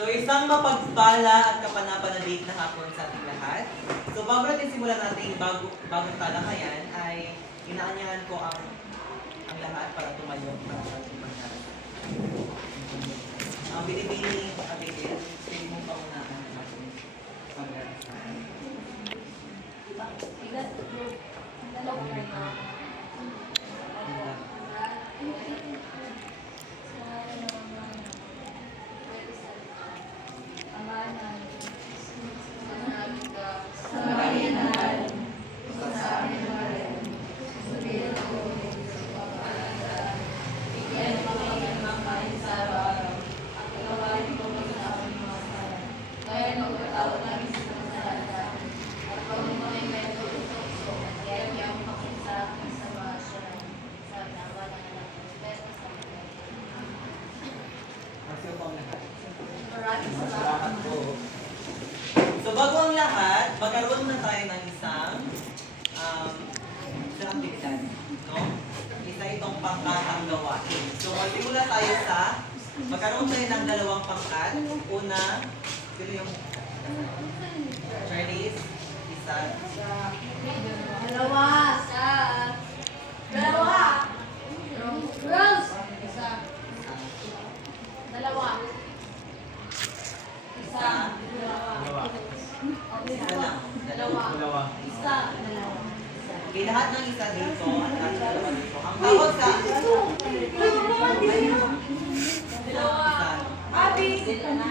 So isang mapagpala at kapanapanabik na hapon sa ating lahat. So bago natin simulan natin bagong talakayan ay inaanyahan ko ang lahat para tumayo para sa ating pagkakas. Ang binibini abitin, pwede mo paunahan ang ating pagkakas. So bago ang lahat, magkaroon na tayo ng isang aktibidad, no? Isa itong pangkatang gawain. So magsimula tayo sa magkaroon tayo ng dalawang pangkat. Una, sino yung Chinese? Isa. Dalawa. Rose. Isa. Dalawa. Isa. Isa lang. Dalawa. Isa. Okay, lahat ng isa dito at lahat ng dalawa dito. Ang tawag sa Dalawa. Abi. Dalawa.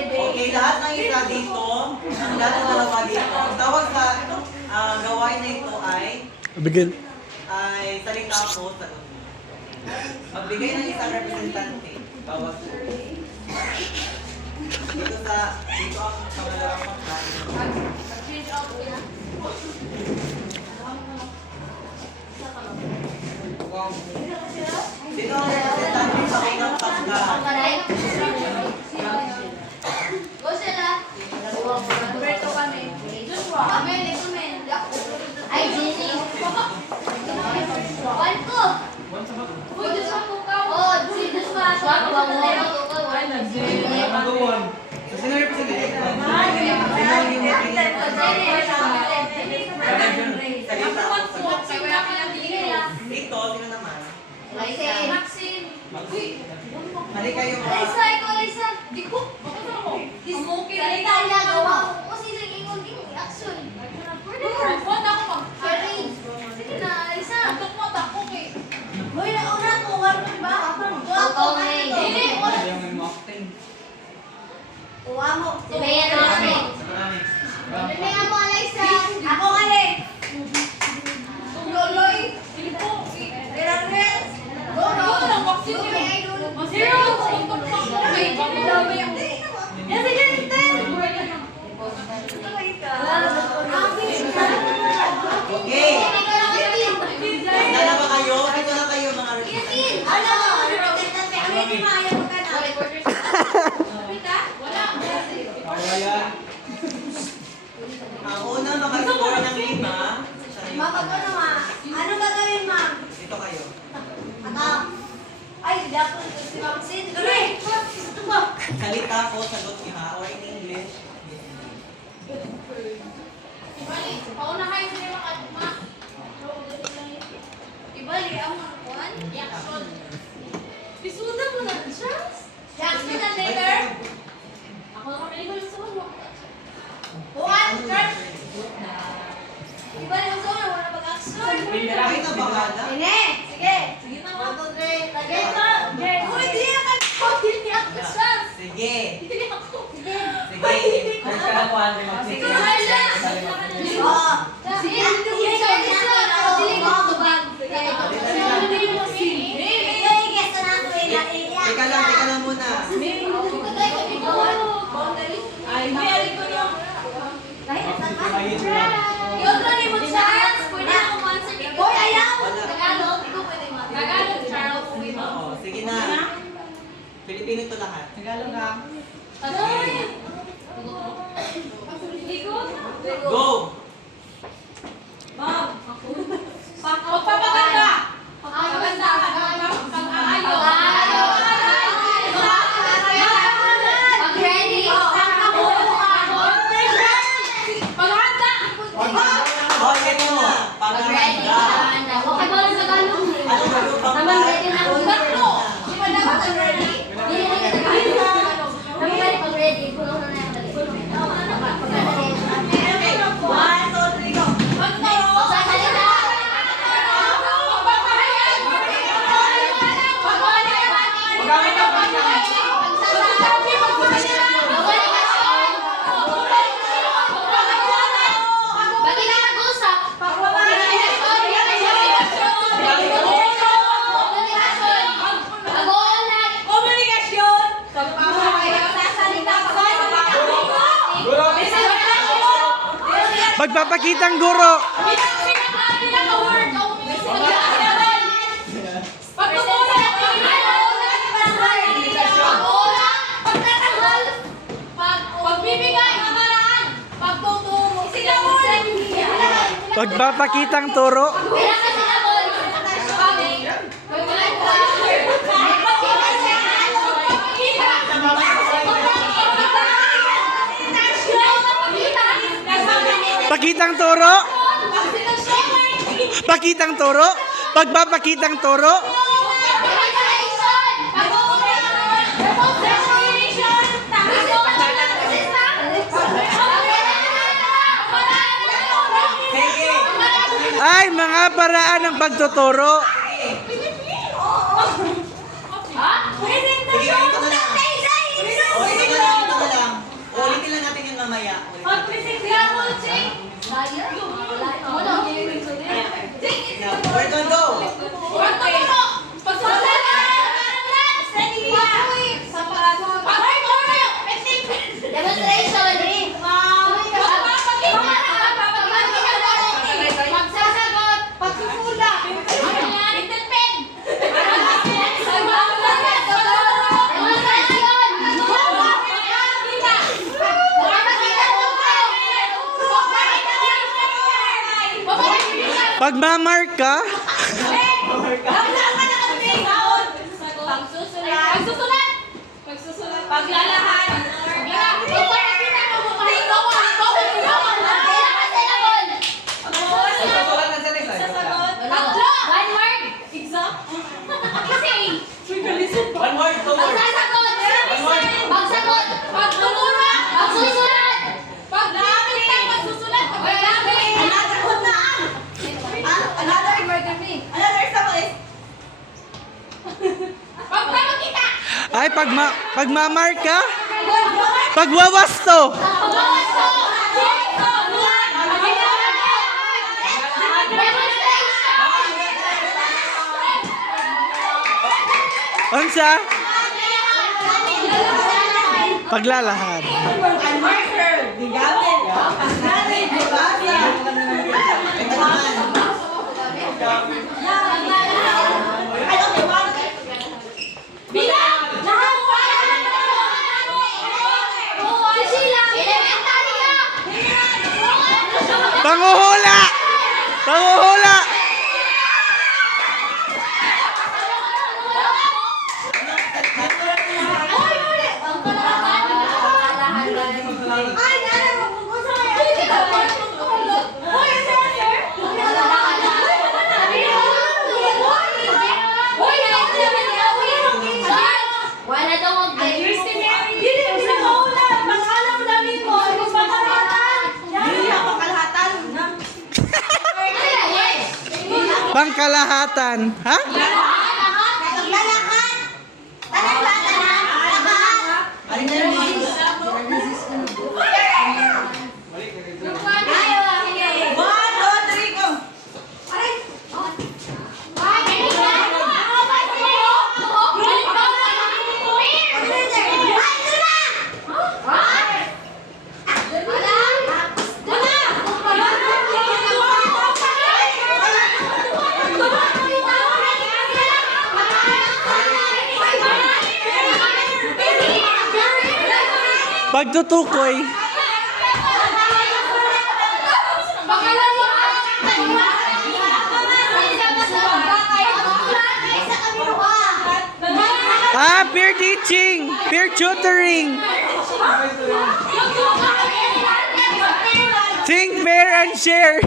Okay, lahat ng isa dito, ang lahat ng dalawa dito. Ang tawag sa gawain na ito ay salita ko sa magbigay ng isang representante. Bawat dito ang pangalawang pagkain. Sino ang representante sa unang pagkain? Go sila. Roberto kami. Joshua. Kami, Lexumen. Ay, Jenny. One ko. Uy, Joshua po ka. Oh, si Joshua. Joshua, kawawa. Ay, nag-Jenny. So, sino ang representante? Sino ang yung ito, sino naman? Maxine. Mali kayo Alaysa, ikaw, Alaysa. Di ko. Bakit ako? Smoky. Salita niya, gawa ko. O sino yung ingon, yung action. Pwede mo. Huwag ako mag. Sige na, Alaysa. Antok mo, takbo kay. Hoy, nauna ko. Warman ba? Ako ngayon. Hindi. Uwa mo. Tumaya na kami. Tumaya mo, Alaysa. Ako ngayon. Tumloloy. Sige po. Gerardes. Go, go. Zero! Yan si Jennifer! Okay. Nala ba kayo? Ito na kayo mga representante. Ano? Representante. Maayaw ka na. Wala. Ang una makascore ng 5. Siya na yung Mapag ano ma? Ano gagawin ma? ito kayo. Ako. Ay, hindi ako si Maxine. Dure! Ito ba? Salita ko, sagot niyo ha, or in English. Ibali, paunahay sa mga katma. Ibali, ang mga kuwan. Reaction. Pisuda mo na siya? Reaction na later. Ako na kami ko sa mga. Kuwan, Charles. Ibali, ang sama, wala pag-action. Ay, nabakala. Ine, sige. Sige na, 1, 2, 3. Tagay ka. Uy, di na ka. Hindi ako Charles. Sige. Hindi ako. Sige. Sige. Sige, Marla. Oo. Sige, sige, Teka lang muna. Ay, meron ko yung... Yung trali mo, Charles. Pwede ako answer. Boy, ayaw. Tagalog. Ikaw pwede mo. Tagalog, Charles. Oo, sige na. Pilipino to lahat. Tagalog ha. Agoy. Go. Go! Ma'am. Pako. Pagpapakitang guro. Pinaka-word. Pagtuturo. Pagtatanggol. Pagbibigay. Pagtuturo. Pagpapakitang turo. Pakitang turo. Pakitang turo. Pagpapakitang turo. Sige. Ay, mga paraan ng pagtuturo. Sige, ganito na lang. O, ito na lang, ito na lang. Ulitin lang natin yung mamaya. We're gonna go. Pagmamark ka. Pagsusulat. Paglalahan. Pagsusulat ng salita. One word, two words. Ay, pagmamark ka. Pagwawasto. Unsa? Paglalahan. Panguhula! Panguhula! Wala daw Pangkalahatan. Ha? Pagtutukoy. Peer teaching, peer tutoring. Think, pair, and share.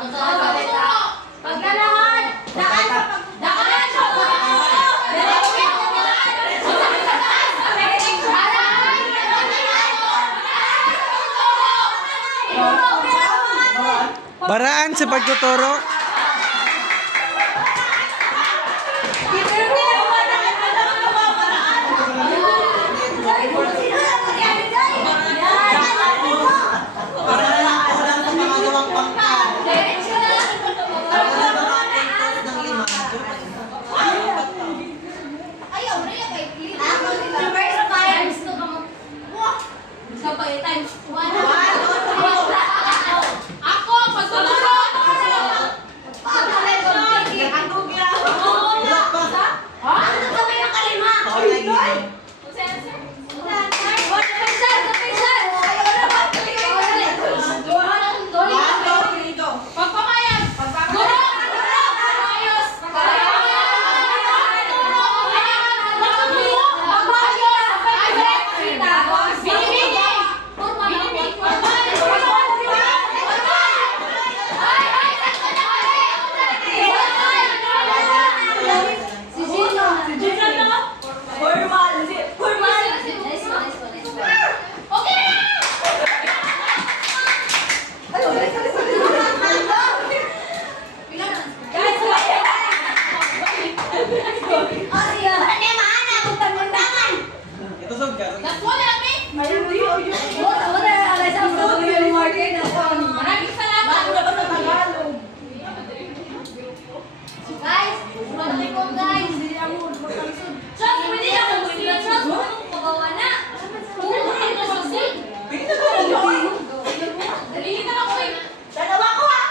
Pagdalahan! Daan sa pagdalahan! Paraan sa pagtuturo. Para na lang ako lang sa pangalawang pangkat. Para na lang makakaitos ng 5. Ayaw, Rhea, kay Reverse times to ka mo. Sabay times 1. Ako, pagtuturo! Ano kami ng kalima? Pagpamayan! Guro! Ayos! Si Gino! Si Gino! Formal! Formal! Nice one, nice one, nice one. Okay! Ito sog ka. That's one, Ate! Maraming salamat! Guys, balik ko guys! Trust me, hindi ako trust mo! Pagawa na! Puno ito sa sin! Dali na ako eh! Dalawa ko ah!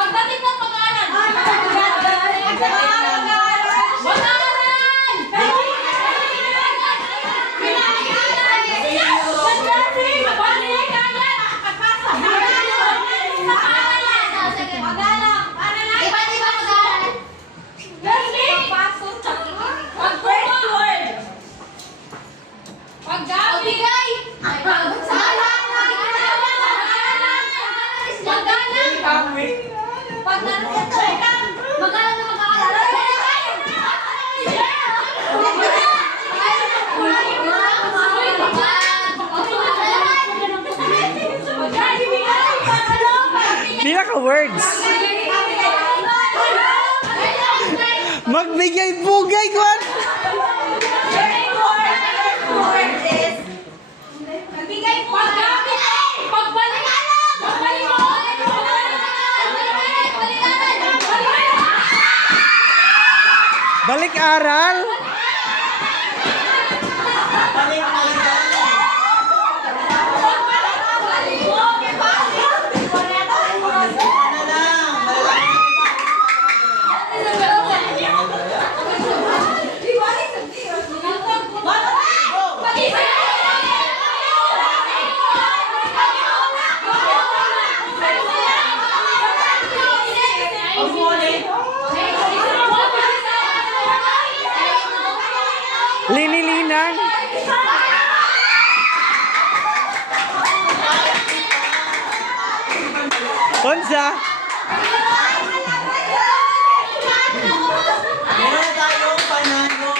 Pagdating ng pag-aaral! Pila ka words. Magbigay bugay kwan. Balik aral. Balik na lang. Ano lang. Linilinan. Onsa. Meron tayong panalo.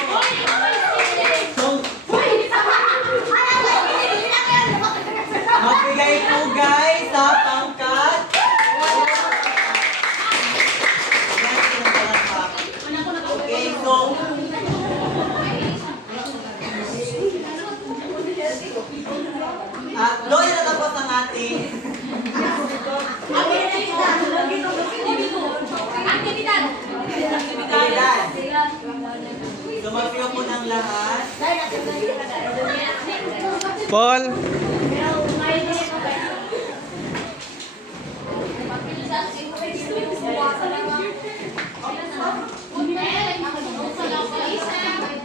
Magbigay po guys sa pangkat. Okay, so doon na natapos ang ating Aktividad. aktividad. Sumapiyo po ng lahat. Paul.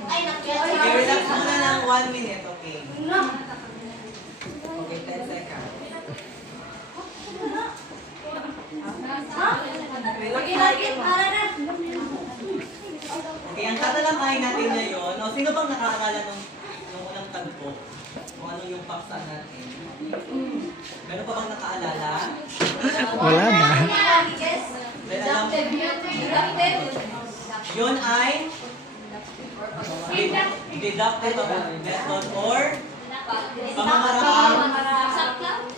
Ay, Okay, relax muna ng 1 minute, okay? Okay, 10 seconds. Okay, ang tatalakayin natin ngayon, sino bang nakaalala nung unang tagpo? Kung ano yung paksa natin? Meron pa bang nakaalala? Wala na. Then alam, yun ay deductive method or pamamaraang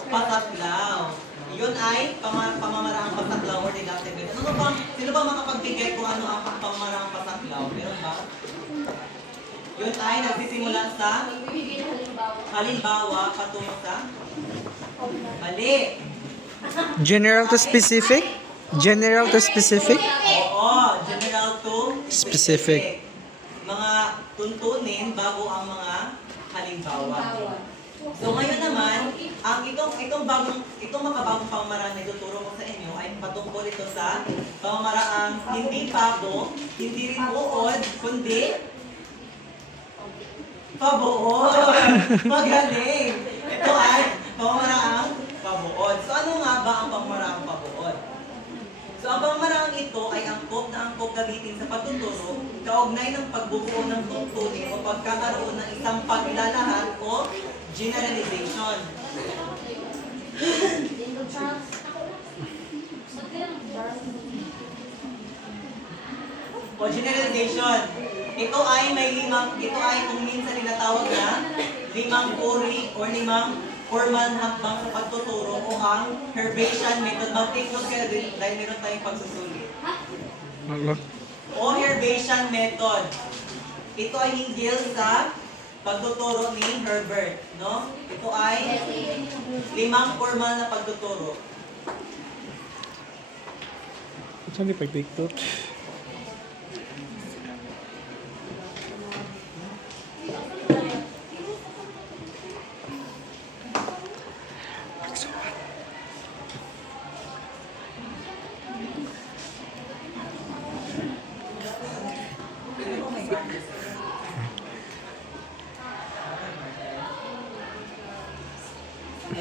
pataklaw. Yun ay pamamaraang pataklaw or deductive method. Sino ba makapagbigay kung ano ang pamamaraang pataklaw? Meron ba? Yun ay nagsisimula sa halimbawa patungo sa mali. General to specific? General to specific? Oo, general to Specific. Mga tuntunin bago ang mga halimbawa. So ngayon naman, ang itong makabagong pamamaraan na ituturo ko sa inyo ay patungkol ito sa pamamaraang hindi bago, hindi rin uod, kundi pabuod. Magaling! Ito ay pamamaraang pabuod. So ano nga ba ang pamamaraang pabuod? So ang pamamaraang ito ay angkop gamitin sa pagtuturo, kaugnay ng pagbubuo ng tuntunin o pagkakaroon ng isang paglalahat o generalization. O generalization. Ito ay kung minsan tinatawag na 5 uri o 5 formal na hakbang sa pagtuturo o ang Herbacean method. Mag-take note kayo dahil meron tayong pagsusulit. O Herbacean method. Ito ay hinggil sa pagtuturo ni Herbert, no? Ito ay 5 formal na pagtuturo. Saan di pag-tiktok?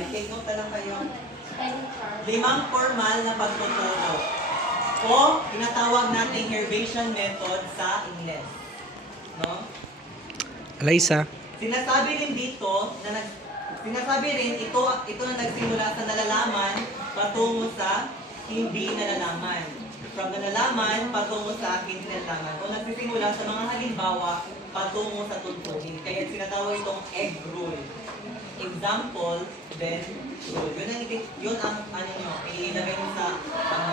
Take note na lang kayo. 5 formal na pagtuturo o tinatawag nating Herbacean method sa Ingles. No? Alaysa. Sinasabi rin ito na ito na nagsimula sa nalalaman patungo sa hindi nalalaman. From nalalaman patungo sa hindi nalalaman. O nagsisimula sa mga halimbawa patungo sa tuntunin. Kaya sinatawag itong egg rule. Example, then rule. Yun ang ano nyo, ilagay mo sa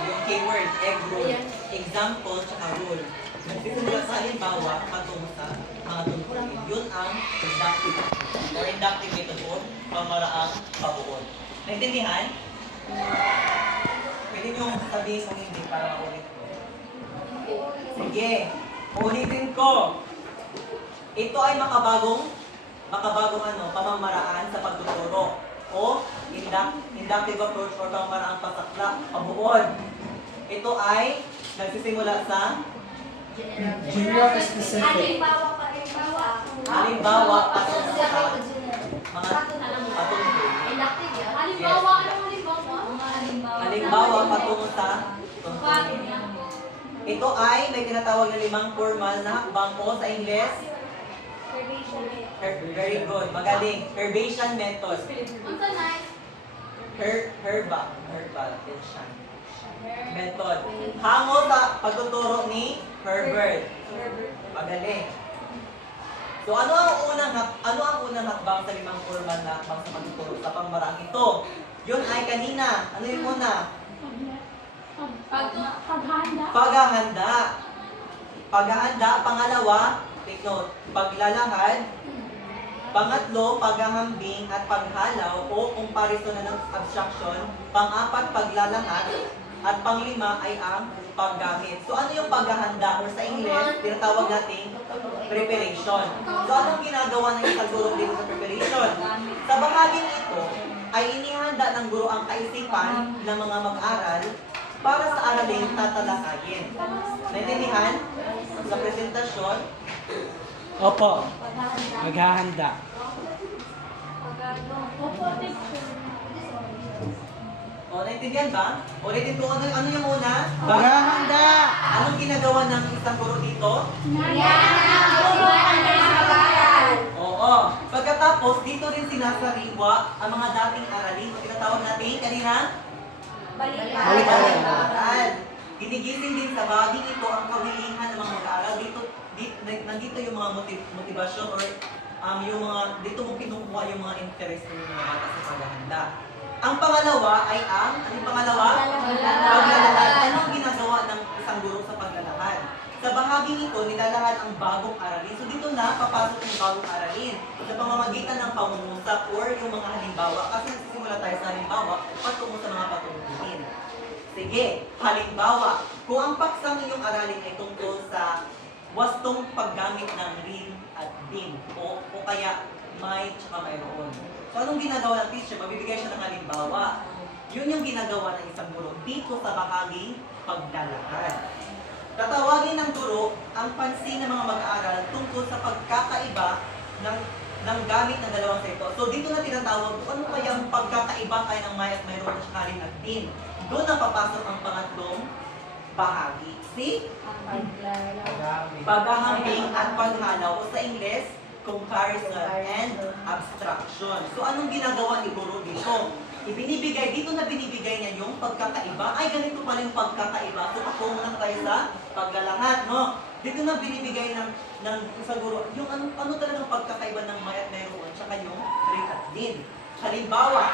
yung keyword, egg rule. Example, tsaka rule. Nagsisimula sa halimbawa patungo sa mga tuntunin. Yun ang inductive or inductive method o pamaraang pabuod. Naintindihan? Pwede nyo sabihin kung hindi para maulit ko. Sige, ulitin ko. Ito ay makabagong pamamaraan sa pagtuturo o inductive approach or pamamaraang pabuod. Ito ay nagsisimula sa general to specific. Halimbawa patungo sa mga patungo. Halimbawa patungo sa tuntunin. Ito ay may tinatawag na 5 formal na hakbang o sa Ingles. Very good. Magaling. Herbacean method. Herbation method. Hango sa pagtuturo ni Herbert. Magaling. So ano ang unang hakbang sa 5 formal na hakbang sa pagtuturo sa pamamaraang ito? Yun ay kanina. Ano yung una? Paghahanda. Pangalawa, take note, paglalahad. Pangatlo, paghahambing at paghalaw o comparison ng abstraction. Pang-apat, paglalahad. At panglima ay ang paggamit. So ano yung paghahanda or sa English, tinatawag nating preparation. So anong ginagawa ng isang guro dito sa preparation? Sa bahaging ito, ay inihanda ng guro ang kaisipan ng mga mag-aral para sa araling tatalakayin. Naintindihan? Sa presentasyon, Opo. Maghahanda. O, naintindihan ba? Ulitin ko, ano yung una? Maghahanda. Anong ginagawa ng isang guro dito? Oo. Pagkatapos, dito rin sinasariwa ang mga dating aralin. Tinatawag natin kanina? Balik-aral. Ginigising din sa baging ito ang kawilingan ng mga mag-aaral. Nandito yung mga motivasyon or yung mga, dito mo kinukuha yung mga interest ng mga bata sa paghahanda. Ang pangalawa ay ano yung pangalawa? Paglalahad. Anong ginagawa ng isang guro sa paglalahad? Sa bahaging ito, nilalahad ang bagong aralin. So dito na, papasok yung bagong aralin. Sa pamamagitan ng pangungusap or yung mga halimbawa. Kasi nagsisimula tayo sa halimbawa, patungo sa mga patunguhin. Sige, halimbawa, kung ang paksang inyong aralin ay tungkol sa wastong paggamit ng rin at din o kaya may tsaka mayroon. So anong ginagawa ng teacher? Mabibigay siya ng halimbawa. Yun yung ginagawa ng isang guro dito sa bahaging paglalahad. Tatawagin ng guro ang pansin ng mga mag-aaral tungkol sa pagkakaiba ng gamit ng dalawang sektor. So dito na tinatawag kung ano kaya ang pagkakaiba kaya ng may at mayroon at saka rin at din. Doon na papasok ang pangatlong bahagi. See? Paghahambing at paghanaw o sa Ingles, comparison and abstraction. So anong ginagawa ni guro dito? Ibinibigay, dito na binibigay niya yung pagkakaiba. Ay, ganito pala yung pagkakaiba. So ako muna tayo sa paglalahad, no? Dito na binibigay ng sa guro yung ano talagang pagkakaiba ng may at mayroon tsaka yung rin at din. Halimbawa,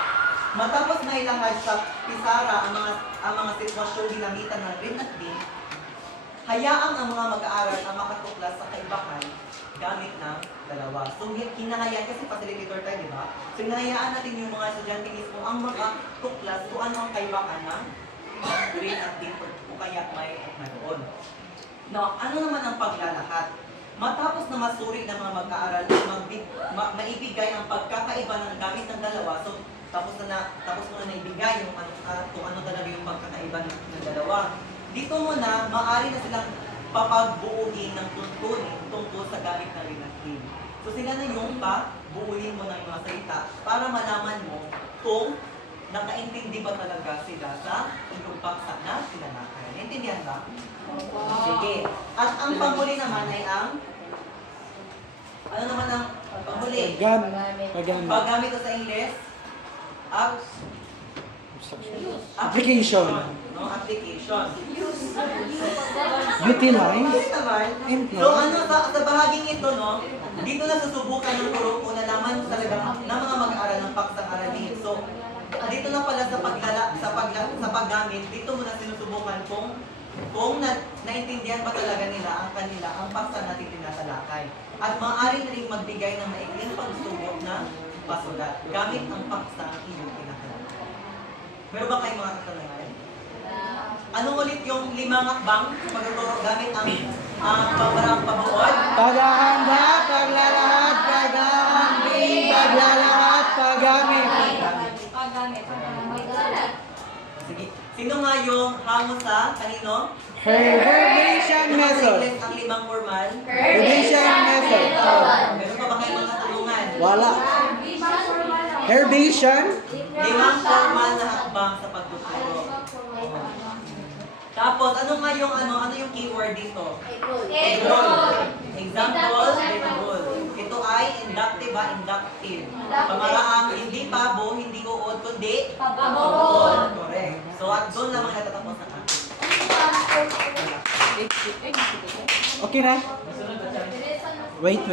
matapos na ilahad sa pisara ang mga sitwasyon ginamitan ng rin at din, hayaan ang mga mag-aaral ang makatuklas sa kaibahan gamit ng dalawa. So, hinahayaan kasi facilitator tayo, di ba? So, hinahayaan natin yung mga estudyante mismo ang makatuklas kung ano ang kaibahan ng rin at din o kaya may at mayroon. Now, ano naman ang paglalahad? Matapos na masuri ng mga mag-aaral, maibigay ang pagkakaiba ng gamit ng dalawa. So, tapos mo na naibigay yung kung ano talaga yung pagkakaiba ng dalawa. Dito muna, maaari na silang papagbuuin ng tuntunin tungkol sa gamit ng rin at din. So sila na yung buuin mo ng mga salita para malaman mo kung nakaintindi ba talaga sila sa iyong paksa na sinalakay. Naintindihan ba? Sige. At ang panghuli naman ay ang ano naman ang panghuli? Paggamit ko sa Ingles, Application. No, application. Utilize. So ano sa bahaging ito, no, dito na susubukan ng guro kung nalaman talaga ng mga mag-aaral ng paksang aralin. So dito na pala sa paggamit, dito muna sinusubukan kung naintindihan ba talaga nila ang paksa natin tinatalakay. At maaari na rin magbigay ng maikling pagsubok na pasulat gamit ang paksa inyong tinatalakay. Meron ba kayong mga katanungan? Anong ulit yung 5 hakbang sa pagtuturo gamit ang paparang pabuod? Paghahanda, paglalahad, paghahambing, paglalahad, paggamit. Sige. Sino nga yung hango sa kanino? Herbation method. Ang 5 formal. Herbation method. Meron pa ba kayong mga katanungan? Wala. Herbation. 5 formal na hakbang sa pagtuturo. Tapos, ano yung keyword dito? Enroll. Example, enroll. Ito ay inductive ba? Inductive. Pamaraang hindi pabo, hindi uod, kundi pabor. Correct. So, at doon naman natatapos na akin. Okay na? Wait.